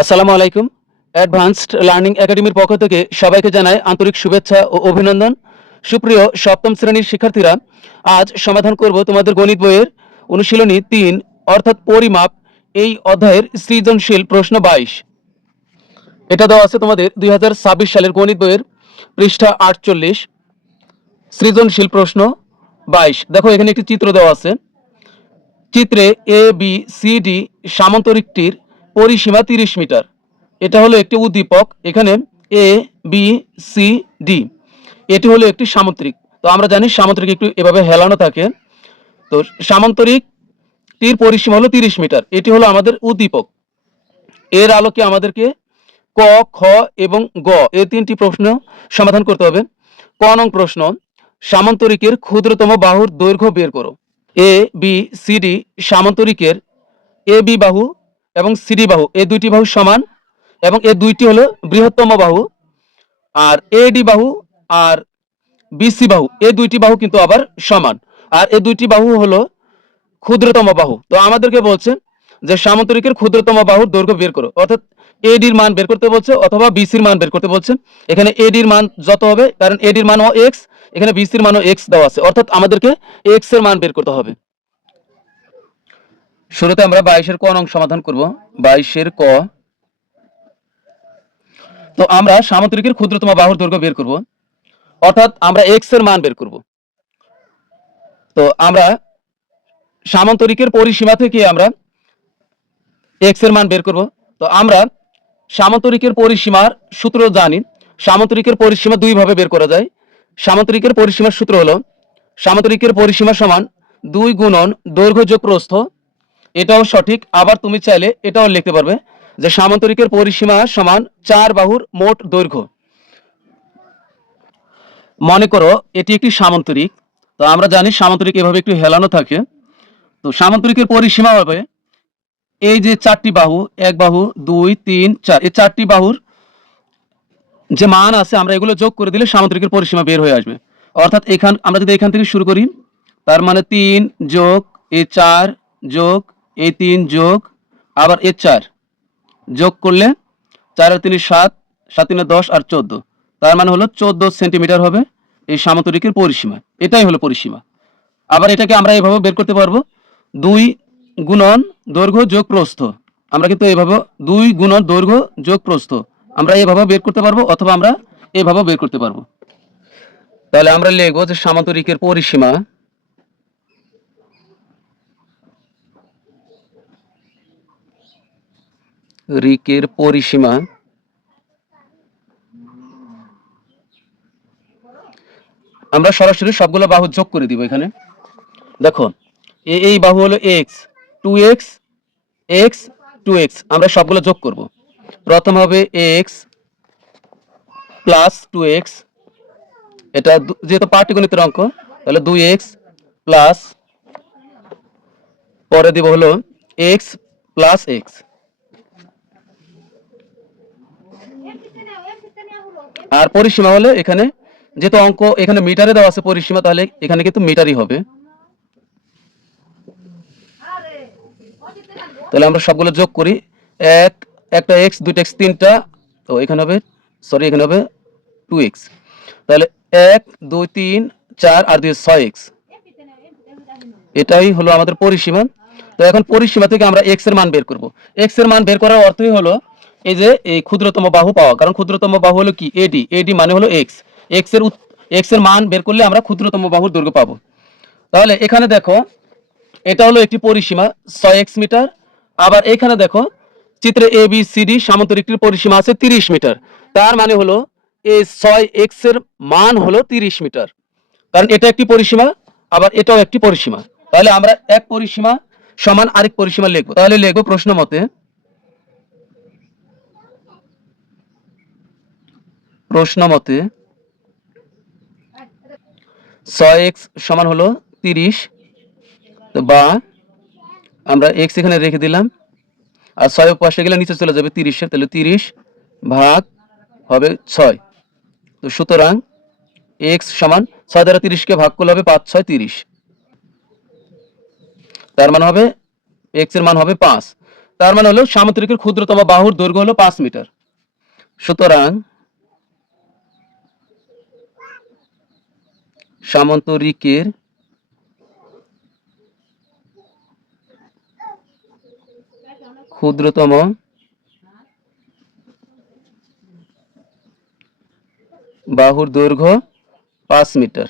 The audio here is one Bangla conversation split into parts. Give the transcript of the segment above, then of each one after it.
আসসালামু আলাইকুম। অ্যাডভান্সড লার্নিং একাডেমির পক্ষ থেকে সবাইকে জানাই আন্তরিক শুভেচ্ছা ও অভিনন্দন। সুপ্রিয় সপ্তম শ্রেণীর শিক্ষার্থীরা, আজ সমাধান করব তোমাদের গণিত বইয়ের অনুশীলনী ৩ অর্থাৎ পরিমাপ এই অধ্যায়ের সৃজনশীল প্রশ্ন ২২। এটা দেওয়া আছে তোমাদের ২০২৬ সালের গণিত বইয়ের পৃষ্ঠা ৪৮, সৃজনশীল প্রশ্ন ২২। দেখো এখানে একটি চিত্র দেওয়া আছে। চিত্রে এ বি সি ডি সামান্তরিকটির পরিসীমা ৩০ মিটার। এটা হলো একটি উদ্দীপক। এখানে এ বি সি ডি এটি হলো একটি সামান্তরিক। তো আমরা জানি সামান্তরিক একটু এভাবে হেলানো থাকে। তো সামান্তরিকটির পরিসীমা হলো ৩০ মিটার। এটি হলো আমাদের উদ্দীপক। এর আলোকে আমাদেরকে ক, খ এবং গ এই তিনটি প্রশ্ন সমাধান করতে হবে। ক নং প্রশ্ন, সামান্তরিকের ক্ষুদ্রতম বাহুর দৈর্ঘ্য বের করো। A B C D সামান্তরিকের A B বাহু এবং সিডি বাহু এই দুইটি বাহু সমান এবং এই দুইটি হলো বৃহত্তম বাহু। আর এডি বাহু আর বিসি বাহু এই দুইটি বাহু কিন্তু আবার সমান। আর এই দুইটি বাহু হলো ক্ষুদ্রতম বাহু। তো আমাদেরকে বলছে যে সামান্তরিকের ক্ষুদ্রতম বাহুর দৈর্ঘ্য বের করো, অর্থাৎ এডির মান বের করতে বলছে অথবা বিসির মান বের করতে বলছে। এখানে এডির মান যত হবে, কারণ এডির মানও এক্স, এখানে বিসির মানও এক্স দেওয়া আছে, অর্থাৎ আমাদেরকে এক্স এর মান বের করতে হবে। শুরুতে আমরা 22-এর ক নং সমাধান করব। 22-এর ক, তো আমরা সামান্তরিকের ক্ষুদ্রতম বাহুর দৈর্ঘ্য বের করব, অর্থাৎ আমরা এক্স এর মান বের করব। তো আমরা সামান্তরিকের পরিসীমা থেকে আমরা এক্স এর মান বের করব। তো আমরা সামান্তরিকের পরিসীমার সূত্র জানি। সামান্তরিকের পরিসীমা দুই ভাবে বের করা যায়। সামান্তরিকের পরিসীমার সূত্র হলো সামান্তরিকের পরিসীমা সমান 2 গুণন দৈর্ঘ্য যোগ প্রস্থ। এটাও সঠিক। আবার তুমি চাইলে এটাও লিখতে পারবে যে সামান্তরিকের পরিসীমা সমান 4 বাহুর মোট দৈর্ঘ্য। মনে করো এটি একটি সামান্তরিক। তো আমরা জানি সামান্তরিক এভাবে একটু হেলানো থাকে। তো সামান্তরিকের পরিসীমা হবে এই যে 4টি বাহু, 1 বাহু 2 3 4, এই 4টি বাহুর যে মান আছে আমরা এগুলো যোগ করে দিলে সামান্তরিকের পরিসীমা বের হয়ে আসবে। অর্থাৎ আমরা যদি এখান থেকে শুরু করি, তার মানে 3 যোগ এই 4 যোগ এই 3 যোগ আবার এই 4 যোগ করলে 4 আর 3 7, 7 3 10 আর 14, তার মানে হলো 14 সেন্টিমিটার হবে এই সামান্তরিকের পরিসীমা। এটাই হলো পরিসীমা। আবার এটাকে আমরা এভাবে বের করতে পারবো 2 গুণন দৈর্ঘ্য যোগ প্রস্থ। আমরা কিন্তু এভাবে 2 গুণন দৈর্ঘ্য যোগ প্রস্থ আমরা এভাবে বের করতে পারবো, অথবা আমরা এভাবে বের করতে পারবো। তাহলে আমরা লিখবো যে সামান্তরিকের পরিসীমা রিকের পরিসীমা আমরা সরাসরি সবগুলো বাহু যোগ করে দিব। এখানে দেখো এই বাহু হলো এক্স, 2x এক্স 2x, আমরা সবগুলো যোগ করব। প্রথম হবে এক্স প্লাস 2x, এটা যেহেতু পাটিগণিতের অঙ্ক তাহলে 2x প্লাস, পরে দিব হলো এক্স প্লাস এক্স। আর পরিসীমা হলে এখানে যেহেতু অঙ্ক এখানে মিটারে দেওয়া আছে পরিসীমা, তাহলে এখানে কিন্তু মিটারই হবে। তাহলে আমরা সবগুলো যোগ করি। একটা এক্স, দুইটা এক্স, তিনটা, তো এখানে হবে এখানে হবে 2x। তাহলে 1 2 3 4 আর 2 6x, এটাই হলো আমাদের পরিসীমা। তো এখন পরিসীমা থেকে আমরা x এর মান বের করব। x এর মান বের করার অর্থই হলো এই যে এই ক্ষুদ্রতম বাহু পাওয়া, কারণ ক্ষুদ্রতম বাহু হলো কি এডি, এডি মানে হলো x। x এর মান বের করলে আমরা ক্ষুদ্রতম বাহুর দৈর্ঘ্য পাবো। তাহলে এখানে দেখো এটা হলো একটি পরিসীমা 6x মিটার। আবার এখানে দেখো চিত্রে এ বি সি ডি সামান্তরিকটির পরিসীমা আছে 30 মিটার। তার মানে হলো এই 6x এর মান হলো 30 মিটার, কারণ এটা একটি পরিসীমা আবার এটাও একটি পরিসীমা। তাহলে আমরা এক পরিসীমা সমান আরেক পরিসীমা লিখবো। তাহলে লিখবো প্রশ্ন মতে, প্রশ্ন মতে 6x সমান হলো 30, তো বা আমরা x এখানে রেখে দিলাম, আর 6 পাশে গেলে নিচে চলে যাবে 30-এর, তাহলে 30 ভাগ হবে 6। তো সুতরাং x সমান 6 দ্বারা 30-কে ভাগ করলে হবে 5 6 30, তার মান হবে x এর মান হবে 5। তার মানে হলো সামান্তরিকের ক্ষুদ্রতম বাহুর দৈর্ঘ্য হলো 5 মিটার। সুতরাং সামান্তরিকের ক্ষুদ্রতম বাহুর দৈর্ঘ্য 5 মিটার।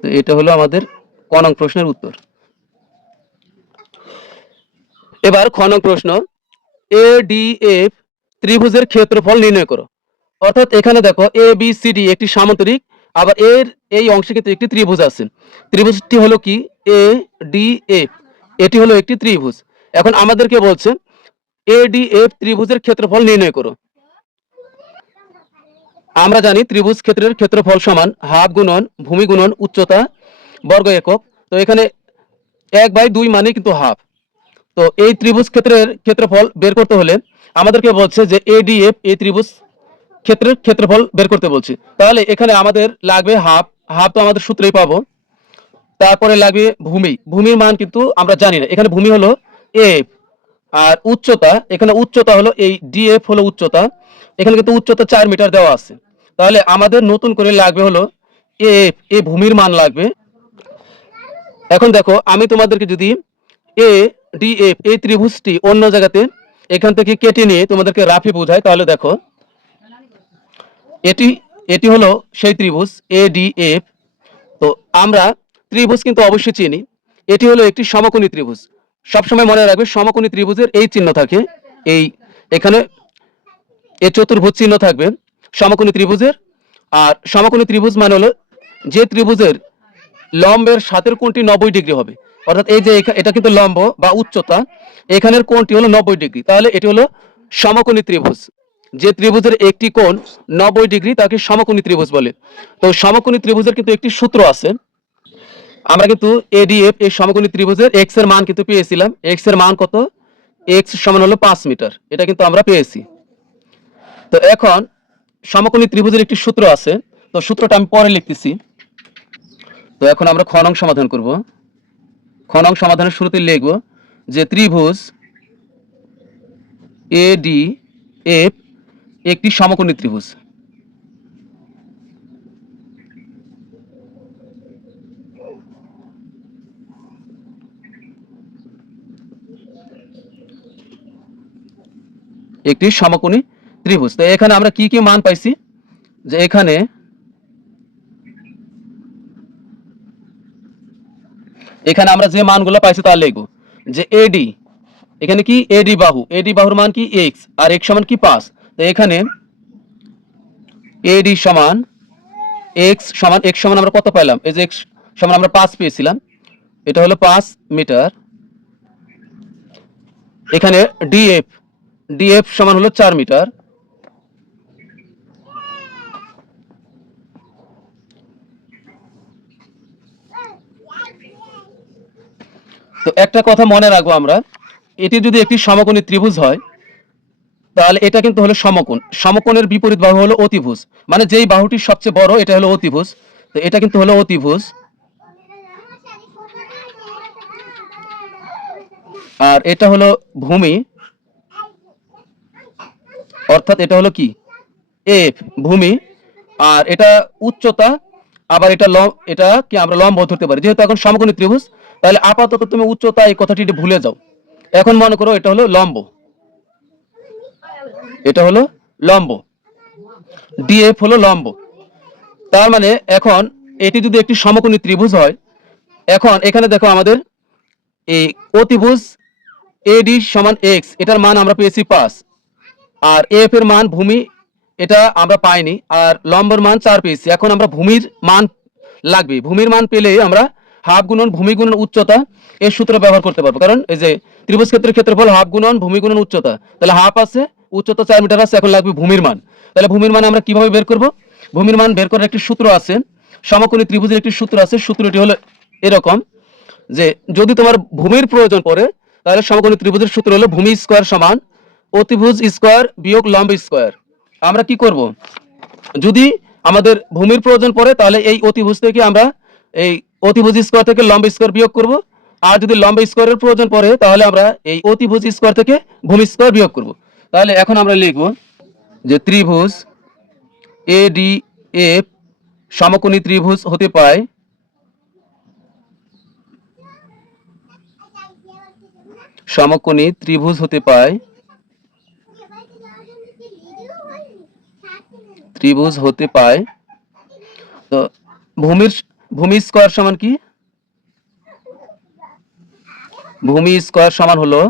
তো এটা হলো আমাদের ক নং প্রশ্নের উত্তর। এবার খ নং প্রশ্ন, এডিএফ ত্রিভুজের ক্ষেত্রফল নির্ণয় করো। অর্থাৎ এখানে দেখো এ বি সি ডি একটি সামান্তরিক, আবার এর এই অংশে কিন্তু একটি ত্রিভুজ আছে। ত্রিভুজটি হলো কি এ ডি এফ, এটি হলো একটি ত্রিভুজ। এখন আমাদেরকে বলছে এডিএফ ত্রিভুজের ক্ষেত্রফল নির্ণয় করো। আমরা জানি ত্রিভুজ ক্ষেত্রের ক্ষেত্রফল সমান হাফ গুণন ভূমি গুণন উচ্চতা বর্গ একক। তো এখানে 1/2 মানে কিন্তু হাফ। তো এই ত্রিভুজ ক্ষেত্রের ক্ষেত্রফল বের করতে হলে আমাদেরকে বলছে যে এডিএফ এই ত্রিভুজ ক্ষেত্রের ক্ষেত্রফল বের করতে বলছি। তাহলে এখানে আমাদের লাগবে হাফ, হাফ তো আমাদের সূত্রেই পাবো। তারপরে লাগবে ভূমি, ভূমির মান কিন্তু আমরা জানি না, এখানে ভূমি হলো এফ। আর উচ্চতা, এখানে উচ্চতা হলো এই ডিএফ হলো উচ্চতা, এখানে কিন্তু উচ্চতা 4 মিটার দেওয়া আছে। তাহলে আমাদের নতুন করে লাগবে হলো এফ, এই ভূমির মান লাগবে। এখন দেখো আমি তোমাদেরকে যদি এ ডিএফ এই ত্রিভুজটি অন্য জায়গাতে এখান থেকে কেটে নিয়ে তোমাদেরকে রাফি বোঝাই, তাহলে দেখো এটি এটি হলো সেই ত্রিভুজ এডিএফ। তো আমরা ত্রিভুজ কিন্তু অবশ্যই চিনি, এটি হলো একটি সমকোণী ত্রিভুজ। সবসময় মনে রাখবে সমকোণী ত্রিভুজের এই চিহ্ন থাকে, এই এখানে এই চতুর্ভুজ চিহ্ন থাকবে সমকোণী ত্রিভুজের। আর সমকোণী ত্রিভুজ মানে হলো যে ত্রিভুজের লম্বের সাথের কোণটি 90 ডিগ্রি হবে। অর্থাৎ এই যে এটা কিন্তু লম্ব বা উচ্চতা, এখানের কোণটি হলো 90 ডিগ্রি, তাহলে এটি হলো সমকোণী ত্রিভুজ। যে ত্রিভুজের একটি কোণ 90 ডিগ্রি তাকে সমকোণী ত্রিভুজ বলে। তো সমকোণী ত্রিভুজের কিন্তু একটি সূত্র আছে। আমরা কিন্তু এডিএফ এই সমকোণী ত্রিভুজের এক্স এর মান কিন্তু পেয়েছিলাম। এক্স এর মান কত? এক্স সমান হলো 5 মিটার, এটা কিন্তু আমরা পেয়েছি। তো এখন সমকোণী ত্রিভুজের একটি সূত্র আছে, তো সূত্রটা আমি পরে লিখতেছি। তো এখন আমরা খ নং সমাধান করব। খ নং সমাধানের শুরুতে লিখব যে ত্রিভুজ এডিএফ একটি সমকোণী ত্রিভুজ। একটি সমকোণী ত্রিভুজ। তো এখানে আমরা কি কি মান পাইছি, যে এখানে আমরা যে মানগুলো পাইছি তা লিখব যে এডি, এখানে কি এডি বাহু, এডি বাহুর মান কি এক্স, আর এক্স সমান কি 5। তো এখানে এডি সমান এক্স সমান আমরা কত পাইলাম, এই যে এক্স সমান আমরা 5 পেয়েছিলাম, এটা হলো 5 মিটার। এখানে ডিএফ, ডিএফ সমান হলো 4 মিটার। তো একটা কথা মনে রাখবো আমরা, এটি যদি একটি সমকোণী ত্রিভুজ হয় তাহলে এটা কিন্তু হলো সমকোণ। সমকোণের বিপরীত বাহু হলো অতিভুজ, মানে যেই বাহুটি সবচেয়ে বড় এটা হলো অতিভুজ। তো এটা কিন্তু হলো অতিভুজ। আর এটা হলো ভূমি, অর্থাৎ এটা হলো কি এফ ভূমি। আর এটা উচ্চতা, আবার এটা কি আমরা লম্ব ধরতে পারি, যেহেতু এখন সমকোণী ত্রিভুজ তাহলে আপাতত তুমি উচ্চতা এই কথাটি ভুলে যাও। এখন মনে করো এটা হলো লম্ব, এটা হলো লম্ব, ডিএফ হলো লম্ব। তার মানে এখন এটি যদি একটি সমকোণী ত্রিভুজ হয়, এখন এখানে দেখো আমাদের এই অতিভুজ এডি সমান এক্স, এটার মান আমরা পেয়েছি 5, আর এফ এর মান ভূমি এটা আমরা পাইনি, আর লম্বর মান 4 পেয়েছি। এখন আমরা ভূমির মান লাগবে, ভূমির মান পেলে আমরা হাফ গুণন ভূমি গুণন উচ্চতা এর সূত্র ব্যবহার করতে পারবো। কারণ এই যে ত্রিভুজ ক্ষেত্রের ক্ষেত্রফল হাফ গুণন ভূমি গুণন উচ্চতা, তাহলে হাফ আছে, উচ্চতা 4 মিটার আছে, এখন লাগবে ভূমির মান। তাহলে ভূমির মান আমরা কিভাবে বের করব? ভূমির মান বের করার একটি সূত্র আছে, সমকোণী ত্রিভুজের একটি সূত্র আছে। সূত্রটি হলো এরকম যে যদি তোমার ভূমির প্রয়োজন পড়ে তাহলে সমকোণী ত্রিভুজের সূত্র হলো ভূমি স্কয়ার সমান অতিভুজ স্কয়ার বিয়োগ লম্ব স্কয়ার। আমরা কি করব, যদি আমাদের ভূমির প্রয়োজন পড়ে তাহলে এই অতিভুজ থেকে আমরা এই অতিভুজ স্কয়ার থেকে লম্ব স্কয়ার বিয়োগ করব, আর যদি লম্ব স্কোয়ারের প্রয়োজন পড়ে তাহলে আমরা এই অতিভুজ স্কোয়ার থেকে ভূমি স্কোয়ার বিয়োগ করব। তাহলে এখন আমরা লিখব যে ত্রিভুজ ADF সমকোণী ত্রিভুজ হতে পায় সমকোণী ত্রিভুজ হতে পায় ত্রিভুজ হতে পায়। তো ভূমি স্কোয়ার সমান কি? ভূমি স্কোয়ার সমান হলো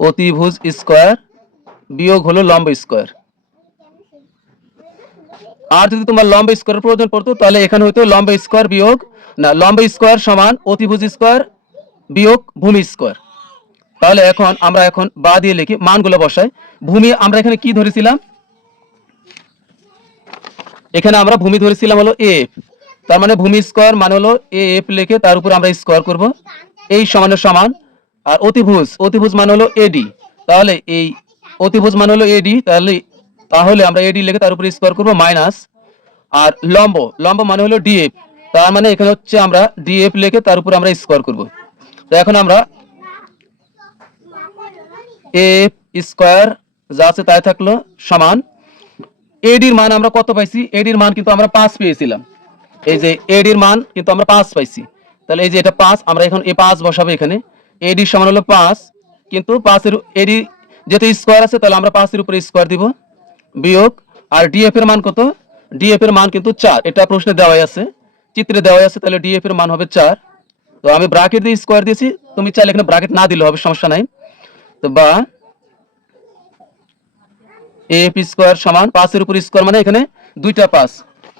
অতিভুজ স্কোয়ার বিয়োগ হলো লম্ব স্কোয়ার। আর যদি তোমার লম্ব স্কোয়ারের প্রয়োজন পড়তো তাহলে এখানে হয়তো লম্ব স্কোয়ার বিয়োগ না লম্ব স্কোয়ার সমান অতিভুজ স্কোয়ার বিয়োগ ভূমি স্কোয়ার। তাহলে আমরা বা দিয়ে লিখি, মানগুলো বসাই। ভূমি আমরা এখানে কি ধরেছিলাম? এখানে আমরা ভূমি ধরেছিলাম হলো AF, তার মানে ভূমি স্কোয়ার মানে হলো AF লিখে তার উপর আমরা স্কোয়ার করব, এই সমানের সমান। আর অতিভুজ মানে হলো AD, তাহলে এই অতিভুজ মানে হলো AD, তাহলে আমরা AD লিখে তার উপর স্কোয়ার করব মাইনাস। আর লম্ব মানে হলো DF, তার মানে এখানে হচ্ছে আমরা DF লিখে তার উপর আমরা স্কোয়ার করব। তো এখন আমরা AF স্কোয়ার যা আছে তাই থাকলো সমান এডির মান আমরা কত পাইছি? এডির মান কিন্তু আমরা 5 পেয়েছিলাম। এই যে এডির মান কিন্তু আমরা 5 পাইছি, তাহলে এই যে এটা 5, আমরা এখন এই 5 বসাবো এখানে। এডির সমান হলো 5, কিন্তু 5 এর এডি যেহেতু স্কোয়ার আছে তাহলে আমরা 5 এর উপরে স্কোয়ার দিব বিয়োগ। আর ডিএফ এর মান কত? ডিএফ এর মান কিন্তু 4, এটা প্রশ্নে দেওয়াই আছে, চিত্রে দেওয়াই আছে, তাহলে ডিএফ এর মান হবে 4। তো আমি ব্র্যাকেট দিয়ে স্কোয়ার দিয়েছি, তুমি চাইলে এখানে ব্র্যাকেট না দিলে হবে, সমস্যা নাই। তো বা AF স্কোয়ার সমান 5 এর উপর স্কোয়ার মানে এখানে দুইটা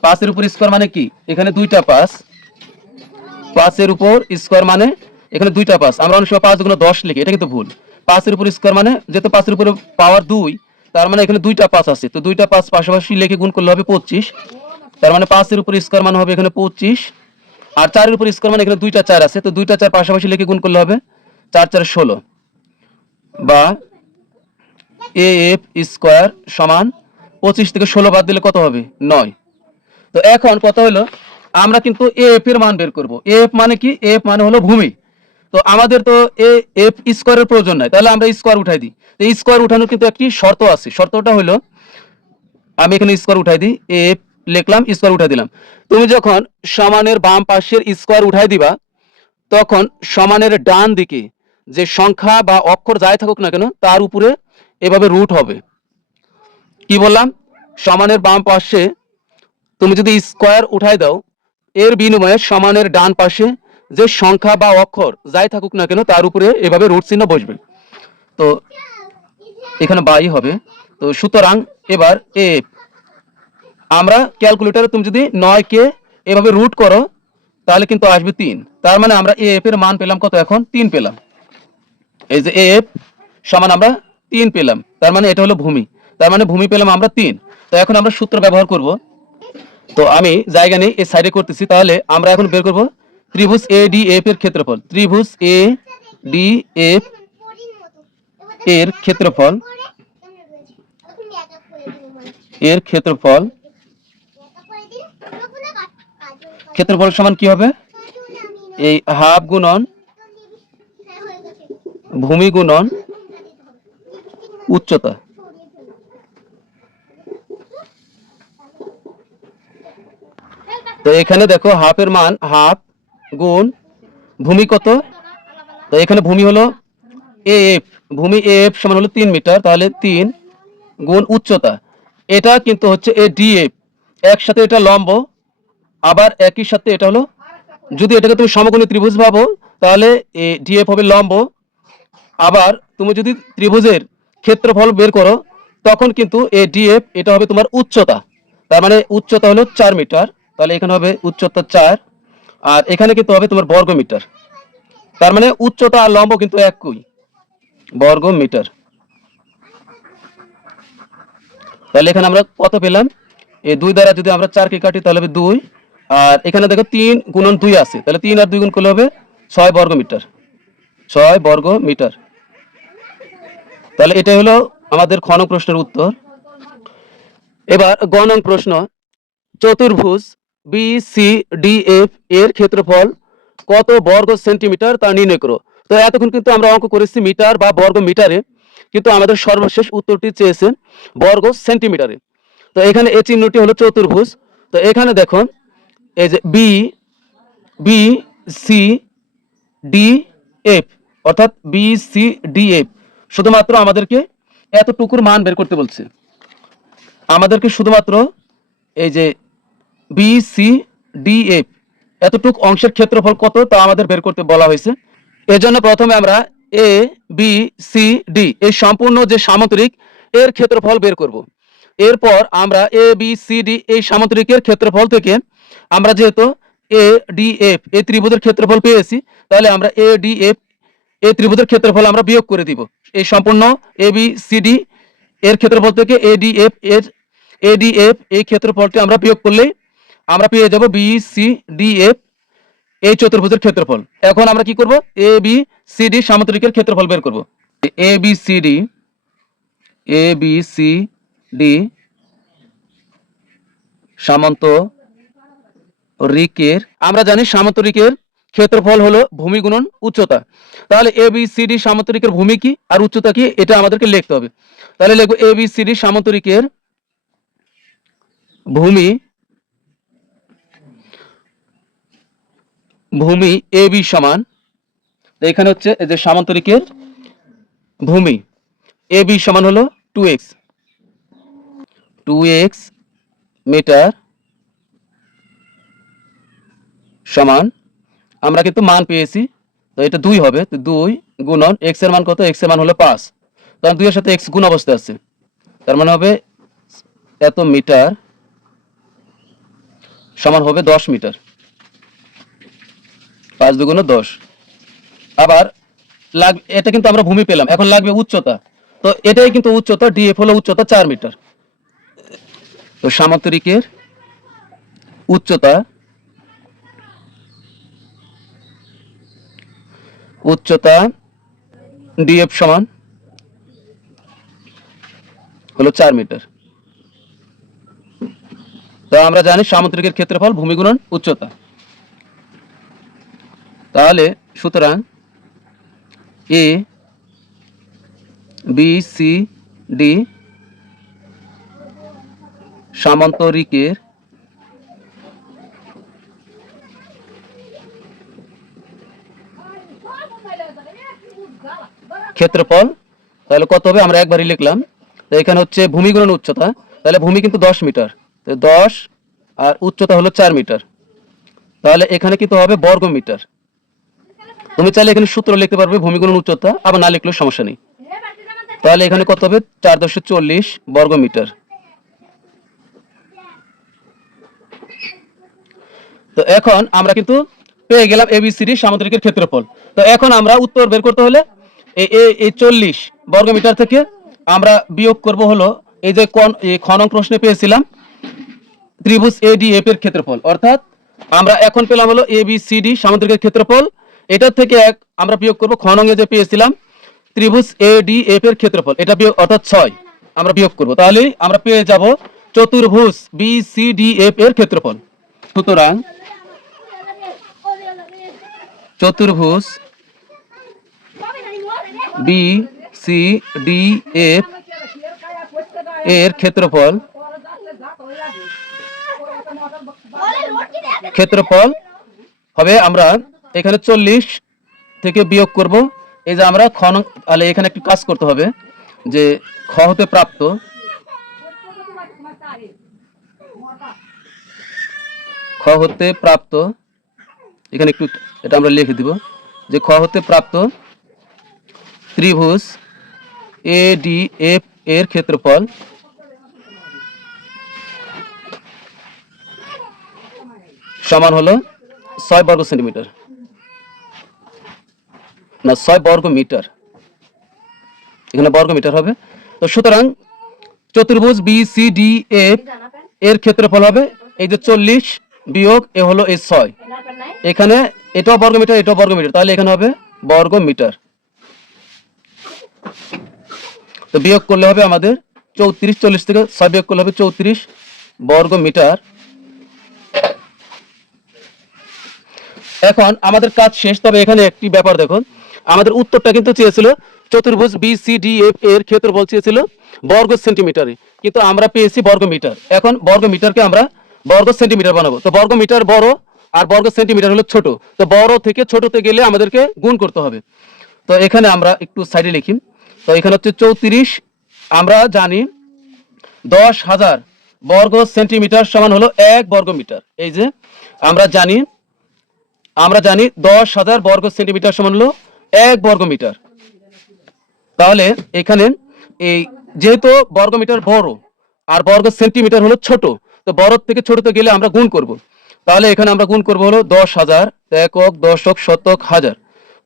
5 এর উপর স্কোয়ার মানে কি? এখানে দুইটা 5 এর উপর স্কোয়ার মানে এখানে দুইটা 5, আমরা অনেক সময় 5 গুণ 10 লিখি, এটা কিন্তু ভুল। 5 এর উপর স্কোয়ার মানে যেহেতু 5 এর উপরে পাওয়ার 2, তার মানে এখানে দুইটা 5 আছে, তো দুইটা 5 পাশাপাশি লিখে গুণ করলে হবে 25, তার মানে 5 এর উপর স্কোয়ার মানে হবে এখানে 25। আর 4 এর উপর স্কোয়ার মানে এখানে দুইটা 4 আছে, তো দুইটা 4 পাশাপাশি লিখে গুণ করলে হবে 4 4 16। বা AF স্কোয়ার সমান 25 থেকে 16 বাদ দিলে কত হবে? 9। তো এখন কথা হলো আমরা কিন্তু AF এর মান বের করব। AF মানে কি? AF মানে হলো ভূমি। তো আমাদের তো AF স্কোয়ারের প্রয়োজন নাই, তাহলে আমরা স্কোয়ার উঠাই দিই। তো এই স্কোয়ার উঠানোর কিন্তু একটি শর্ত আছে, শর্তটা হলো আমি এখানে স্কোয়ার উঠাই দিই, AF লিখলাম, স্কোয়ার উঠাই দিলাম। তুমি যখন সমানের বাম পাশের স্কোয়ার উঠাই দিবা তখন সমানের ডান দিকে যে সংখ্যা বা অক্ষর যাই থাকুক না কেন তার উপরে এভাবে রুট হবে। কি বললাম? সমানের বাম পাশে তুমি যদি স্কোয়ার উঠাই দাও, এর বিনিময়ে সমানের ডান পাশে যে সংখ্যা বা অক্ষর যাই থাকুক না কেন তার উপরে এভাবে রুট চিহ্ন বসবে, তো এখানে বাই হবে। তো সুতরাং এবার এফ, আমরা ক্যালকুলেটরে তুমি যদি 9 কে এভাবে রুট করো তাহলে কিন্তু আসবে 3, তার মানে আমরা এফ এর মান পেলাম কত? এখন 3 পেলাম। এই যে এফ সমান আমরা 3 পেলাম, তার মানে এটা হলো ভূমি, তার মানে ভূমি পেলাম আমরা 3। তো এখন আমরা সূত্র ব্যবহার করব, তো আমি জায়গা নেই এই সাইডে করতেছি। তাহলে আমরা এখন বের করব ত্রিভুজ ADF এর ক্ষেত্রফল। ত্রিভুজ ADF এর ক্ষেত্রফল, ক্ষেত্রফল সমান কি হবে? এই হাফ গুণন ভূমি গুণন উচ্চতা। তো এখানে দেখো হাফের মান হাফ গুণ ভূমি কত? তো এখানে ভূমি হলো AF, ভূমি AF সমান হলো 3 মিটার, তাহলে 3 গুণ উচ্চতা, এটা কিন্তু হচ্ছে ADF, একসাথে এটা লম্ব, আবার একই সাথে এটা হলো, যদি এটাকে তুমি সমকোণী ত্রিভুজ ভাবো তাহলে ADF হবে লম্ব, আবার তুমি যদি ত্রিভুজের ক্ষেত্রফল বের করো তখন কিন্তু ADF এটা হবে তোমার উচ্চতা, তার মানে উচ্চতা হলো 4 মিটার, তাহলে এখানে হবে উচ্চতা 4, আর এখানে কিন্তু হবে তোমার বর্গ মিটার, তার মানে উচ্চতা আর লম্ব কিন্তু একই, বর্গ মিটার। তাহলে এখানে আমরা কত পেলাম? এই 2 দ্বারা যদি আমরা 4 কে কাটি তাহলে হবে 2, আর এখানে দেখো 3 গুণন 2 আছে, তাহলে 3 আর 2 গুণ করলে হবে 6 বর্গ মিটার, 6 বর্গ মিটার। তাহলে এটা হলো আমাদের খ নং প্রশ্নের উত্তর। এবার গ নং প্রশ্ন, চতুর্ভুজ বি সি ডি এফ এর ক্ষেত্রফল কত বর্গ সেন্টিমিটার তা নির্ণয় করো। তো এতক্ষণ কিন্তু আমরা অঙ্ক করেছি মিটার বা বর্গ মিটারে, কিন্তু আমাদের সর্বশেষ উত্তরটি চেয়েছে বর্গ সেন্টিমিটারে। তো এখানে এই চিহ্নটি হলো চতুর্ভুজ। তো এখানে দেখো এই যে B B C D F, অর্থাৎ বি সি ডি এফ, শুধুমাত্র আমাদেরকে এতটুকুর মান বের করতে বলছে। আমাদেরকে শুধুমাত্র এই যে বি সি ডি এফ এতটুক অংশের ক্ষেত্রফল কত তা আমাদের বের করতে বলা হয়েছে। এজন্য প্রথমে আমরা এ বি সি ডি এই সম্পূর্ণ যে সামান্তরিক এর ক্ষেত্রফল বের করব। এরপর আমরা এ বি সি ডি এই সামান্তরিকের ক্ষেত্রফল থেকে আমরা যেহেতু এ ডি এফ এই ত্রিভুজের ক্ষেত্রফল পেয়েছি, তাহলে আমরা এ ডি এফ এই ত্রিভুজের ক্ষেত্রফল আমরা বিয়োগ করে দিব। এই সম্পূর্ণ এ বি সি ডি এর ক্ষেত্রফল থেকে এ ডি এফ এই ক্ষেত্রফলটি আমরা বিয়োগ করলেই আমরা পেয়ে যাব বি সি ডি এফ এই চতুর্ভুজের ক্ষেত্রফল। এখন আমরা কি করব, এ বি সি ডি সামান্তরিকের ক্ষেত্রফল বের করব। এ বি সি ডি সামান্তরিকের, আমরা জানি সামান্তরিকের ক্ষেত্রফল হলো ভূমি গুণন উচ্চতা। তাহলে এ বি সি ডি সামান্তরিকের ভূমি কি আর উচ্চতা কি এটা আমাদেরকে লিখতে হবে। তাহলে লিখব এ বি সি ডি সামান্তরিকের ভূমি এ বি সমান, এখানে হচ্ছে এই যে সামান্তরিকের ভূমি এ বি সমান হলো 2x মিটার সমান, আমরা কিন্তু মান পেয়েছি, তো এটা 2 হবে, তো 2 গুণন x এর মান কত, x এর মান হলো 5, কারণ 2 এর সাথে x গুণ অবস্থায় আছে, তার মানে হবে এত মিটার সমান হবে 10 মিটার, 5 দুগুণ 10। আবার এটা কিন্তু আমরা ভূমি পেলাম, এখন লাগবে উচ্চতা। তো এটাই কিন্তু উচ্চতা, ডিএফ হলো উচ্চতা 4 মিটার। তো সামান্তরিকের উচ্চতা ডিএফ সমান হলো 4 মিটার। তো আমরা জানি সামান্তরিকের ক্ষেত্রফল ভূমি গুণন উচ্চতা। তাহলে সুতরাং এ বি সি ডি সামান্তরিকের ক্ষেত্রফল তাহলে কত হবে, আমরা একবারই লিখলাম। তো এখানে হচ্ছে ভূমি গুণন উচ্চতা, তাহলে ভূমি কিন্তু 10 মিটার, তো 10 আর উচ্চতা হলো 4 মিটার, তাহলে এখানে কিন্তু হবে বর্গ মিটার। তুমি চাইলে এখানে সূত্র লিখতে পারবে ভূমি গুণন উচ্চতা, আবার না লিখলেও সমস্যা নেই। তাহলে এখানে কত হবে, 440 বর্গ মিটার। তো এখন আমরা কিন্তু পেয়ে গেলাম এবিসিডি সামান্তরিকের ক্ষেত্রফল। তো এখন আমরা উত্তর বের করতে হলে এই 40 বর্গ মিটার থেকে আমরা বিয়োগ করব হলো এই যে খ নং প্রশ্নে পেয়েছিলাম ত্রিভুজ এডিএফ এর ক্ষেত্রফল, অর্থাৎ আমরা এখন পেলাম হলো এবিসিডি সামান্তরিকের ক্ষেত্রফল, এটার থেকে আমরা বিয়োগ করব খ নং এ যে পেয়েছিলাম ত্রিভুজ এডিএফ এর ক্ষেত্রফল, এটা বিয়োগ অর্থাৎ 6 আমরা বিয়োগ করব, তাহলেই আমরা পেয়ে যাব চতুর্ভুজ বিসিডিএফ এর ক্ষেত্রফল। সুতরাং চতুর্ভুজ বি সি ডি এফ এর ক্ষেত্রফল হবে, আমরা এখানে 40 থেকে বিয়োগ করব, এই যে আমরা তাহলে এখানে একটু কাজ করতে হবে যে খ হতে প্রাপ্ত এখানে একটু এটা আমরা লিখে দিব যে খ হতে প্রাপ্ত ত্রিভুজ এডিএফ এর ক্ষেত্রফল সমান হলো 6 বর্গ সেন্টিমিটার, না 6 বর্গ মিটার, এখানে বর্গ মিটার হবে। তো সুতরাং চতুর্ভুজ বিসিডিএফ এর ক্ষেত্রফল হবে এই যে 40 বিয়োগ এ হলো এই 6, এখানে এটাও বর্গ মিটার এটাও বর্গ মিটার, তাহলে এখানে হবে বর্গ মিটার। তো বিয়োগ করলে হবে আমাদের 34, 40 থেকে 6 বিয়োগ করলে হবে 34 বর্গ মিটার এখন আমাদের কাজ শেষ, তবে এখানে একটি ব্যাপার দেখুন, আমাদের উত্তরটা কিন্তু চেয়েছিল চতুর্ভুজ বি সি ডি এফ এর ক্ষেত্রফল চেয়েছিল বর্গ সেন্টিমিটারে, কিন্তু আমরা পেয়েছি বর্গ মিটার। এখন বর্গ মিটারকে আমরা বর্গ সেন্টিমিটার বানাবো। তো বর্গ মিটার বড় আর বর্গ সেন্টিমিটার হলো ছোট, তো বড় থেকে ছোটতে গেলে আমাদেরকে গুণ করতে হবে। তো এখানে আমরা একটু সাইডে লিখি। তো এখানে হচ্ছে 34, আমরা জানি 10,000 বর্গ সেন্টিমিটার সমান হলো 1 বর্গ মিটার। এই যে আমরা জানি 10,000 বর্গ সেন্টিমিটার সমান হলো 1 বর্গ মিটার। তাহলে এখানে এই যেহেতু বর্গ মিটার বড় আর বর্গ সেন্টিমিটার হলো ছোট, তো বড় থেকে ছোটতে গেলে আমরা গুণ করব। তাহলে এখানে আমরা গুণ করব হলো 10,000 একক দশক শতক হাজার,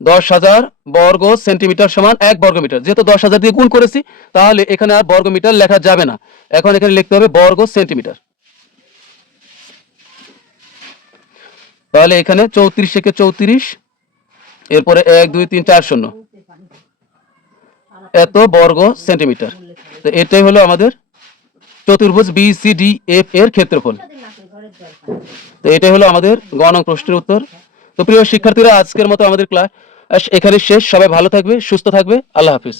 10,000 বর্গ সেন্টিমিটার সমান 1 বর্গ মিটার। যেহেতু 10,000 দিয়ে গুণ করেছি, তাহলে এখানে আর বর্গ মিটার লেখা যাবে না, এখন এখানে লিখতে হবে বর্গ সেন্টিমিটার। তাহলে এখানে 34 থেকে 34, এরপরে 1 2 3 4 শূন্য, এত বর্গ সেন্টিমিটার। তো এটাই হলো আমাদের চতুর্ভুজ বি সি ডি এফ এর ক্ষেত্রফল। তো এটাই হলো আমাদের গ নং প্রশ্নের উত্তর। তো প্রিয় শিক্ষার্থীরা, আজকের মতো আমাদের ক্লাস এখানে শেষ। সবাই ভালো থাকবে, সুস্থ থাকবে, আল্লাহ হাফিজ।